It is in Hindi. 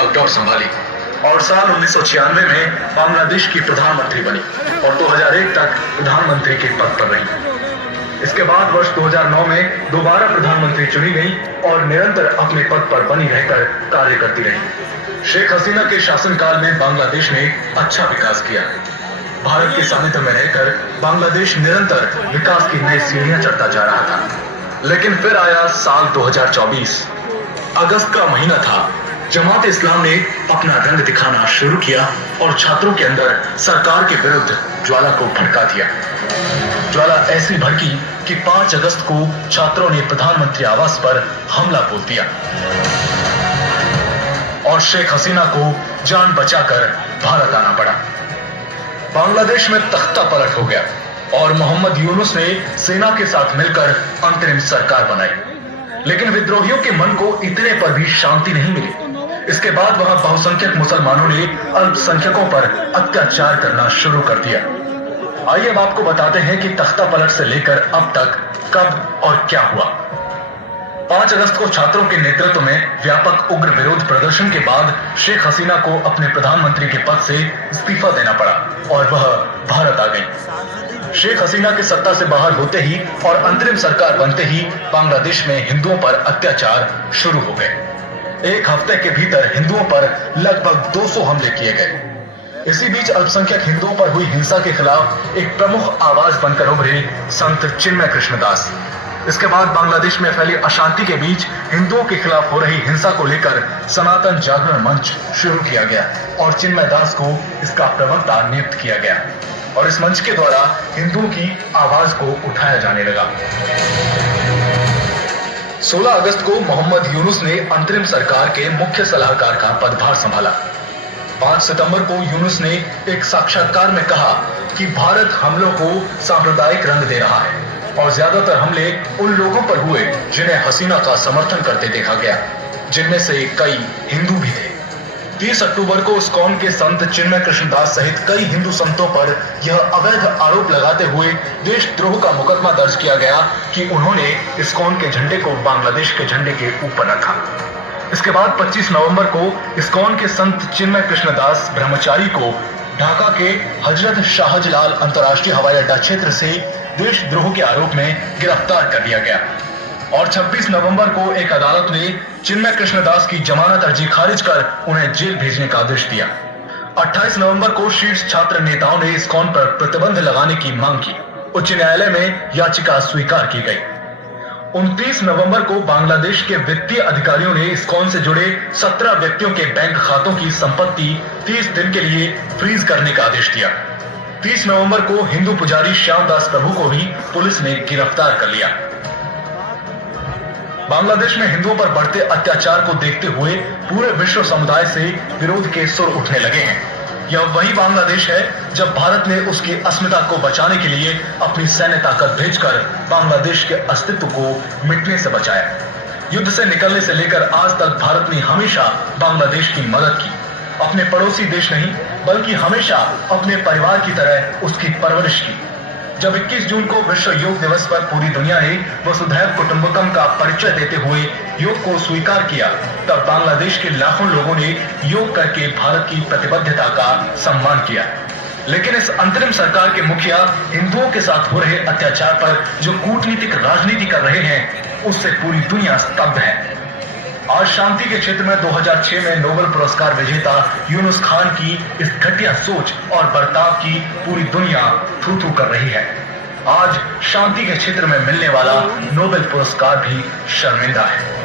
बागडोर संभाली और साल 1996 में बांग्लादेश की प्रधानमंत्री बनी और 2001 तक प्रधानमंत्री के पद पर रही। इसके बाद वर्ष 2009 में दोबारा प्रधानमंत्री चुनी गई और निरंतर अपने पद पर बनी रहकर कार्य करती रही। शेख हसीना के शासनकाल में बांग्लादेश ने अच्छा विकास किया। भारत के सानिध्य में रहकर बांग्लादेश निरंतर विकास की नई सीढ़ियां चढ़ता जा रहा था। लेकिन फिर आया साल 2024। अगस्त का महीना था। जमात इस्लाम ने अपना रंग दिखाना शुरू किया और छात्रों के अंदर सरकार के विरुद्ध ज्वाला को भड़का दिया। ज्वाला ऐसी भड़की कि 5 अगस्त को छात्रों ने प्रधानमंत्री आवास पर हमला बोल दिया और शेख हसीना को जान बचाकर भारत आना पड़ा। बांग्लादेश में तख्ता पलट हो गया और मोहम्मद यूनुस ने सेना के साथ मिलकर अंतरिम सरकार बनाई। लेकिन विद्रोहियों के मन को इतने पर भी शांति नहीं मिली। इसके बाद वहां बहुसंख्यक मुसलमानों ने अल्पसंख्यकों पर अत्याचार करना शुरू कर दिया। आइए अब आपको बताते हैं कि तख्ता पलट से लेकर अब तक कब और क्या हुआ। 5 अगस्त को छात्रों के नेतृत्व में व्यापक उग्र विरोध प्रदर्शन के बाद शेख हसीना को अपने प्रधानमंत्री के पद से इस्तीफा देना पड़ा और वह भारत आ गई। शेख हसीना के सत्ता से बाहर होते ही और अंतरिम सरकार बनते ही बांग्लादेश में हिंदुओं पर अत्याचार शुरू हो गए। एक हफ्ते के भीतर हिंदुओं पर लगभग 200 हमले किए गए। इसी बीच अल्पसंख्यक हिंदुओं पर हुई हिंसा के खिलाफ एक प्रमुख आवाज बनकर उभरे संत चिन्मय कृष्णदास। इसके बाद बांग्लादेश में फैली अशांति के बीच हिंदुओं के खिलाफ हो रही हिंसा को लेकर सनातन जागरण मंच शुरू किया गया और चिन्मय दास को इसका प्रवक्ता नियुक्त किया गया और इस मंच के द्वारा हिंदुओं की आवाज को उठाया जाने लगा। 16 अगस्त को मोहम्मद यूनुस ने अंतरिम सरकार के मुख्य सलाहकार का पदभार संभाला। 5 सितंबर को यूनुस ने एक साक्षात्कार में कहा कि भारत हमलों को सांप्रदायिक रंग दे रहा है और ज्यादातर हमले उन लोगों पर हुए जिन्हें हसीना का समर्थन करते देखा गया, जिनमें से कई हिंदू भी थे। 30 अक्टूबर को इस्कॉन के संत चिन्मय कृष्णदास सहित कई हिंदू संतों पर यह अवैध आरोप लगाते हुए देशद्रोह का मुकदमा दर्ज किया गया कि उन्होंने इस्कॉन के झंडे को बांग्लादेश के झंडे के ऊपर रखा। इसके बाद 25 नवंबर को इस्कॉन के संत चिन्मय कृष्णदास ब्रह्मचारी को ढाका के हजरत शाहजलाल अंतर्राष्ट्रीय हवाई अड्डा क्षेत्र से देशद्रोह के आरोप में गिरफ्तार कर लिया गया और 26 नवंबर को एक अदालत ने चिन्मय कृष्णदास की जमानत अर्जी खारिज कर उन्हें जेल भेजने का आदेश दिया। 28 नवंबर को शीर्ष छात्र नेताओं ने इस्कॉन पर प्रतिबंध लगाने की मांग की। उच्च न्यायालय में याचिका स्वीकार की गई। 29 नवंबर को बांग्लादेश के वित्तीय अधिकारियों ने इस्कॉन से जुड़े 17 व्यक्तियों के बैंक खातों की संपत्ति 30 दिन के लिए फ्रीज करने का आदेश दिया। 30 नवंबर को हिंदू पुजारी श्याम दास प्रभु को भी पुलिस ने गिरफ्तार कर लिया। बांग्लादेश में हिंदुओं पर बढ़ते अत्याचार को देखते हुए पूरे विश्व समुदाय से विरोध के सुर उठने लगे हैं। यह वही बांग्लादेश है जब भारत ने उसकी अस्मिता को बचाने के लिए अपनी सैन्य ताकत भेजकर बांग्लादेश के अस्तित्व को मिटने से बचाया। युद्ध से निकलने से लेकर आज तक भारत ने हमेशा बांग्लादेश की मदद की। अपने पड़ोसी देश नहीं बल्कि हमेशा अपने परिवार की तरह उसकी परवरिश की। जब 21 जून को विश्व योग दिवस पर पूरी दुनिया ने वसुधैव कुटुंबकम का परिचय देते हुए योग को स्वीकार किया, तब बांग्लादेश के लाखों लोगों ने योग करके भारत की प्रतिबद्धता का सम्मान किया। लेकिन इस अंतरिम सरकार के मुखिया हिंदुओं के साथ हो रहे अत्याचार पर जो कूटनीतिक राजनीति कर रहे हैं, उससे पूरी दुनिया स्तब्ध है। आज शांति के क्षेत्र में 2006 में नोबेल पुरस्कार विजेता यूनुस खान की इस घटिया सोच और बर्ताव की पूरी दुनिया थू थू कर रही है। आज शांति के क्षेत्र में मिलने वाला नोबेल पुरस्कार भी शर्मिंदा है।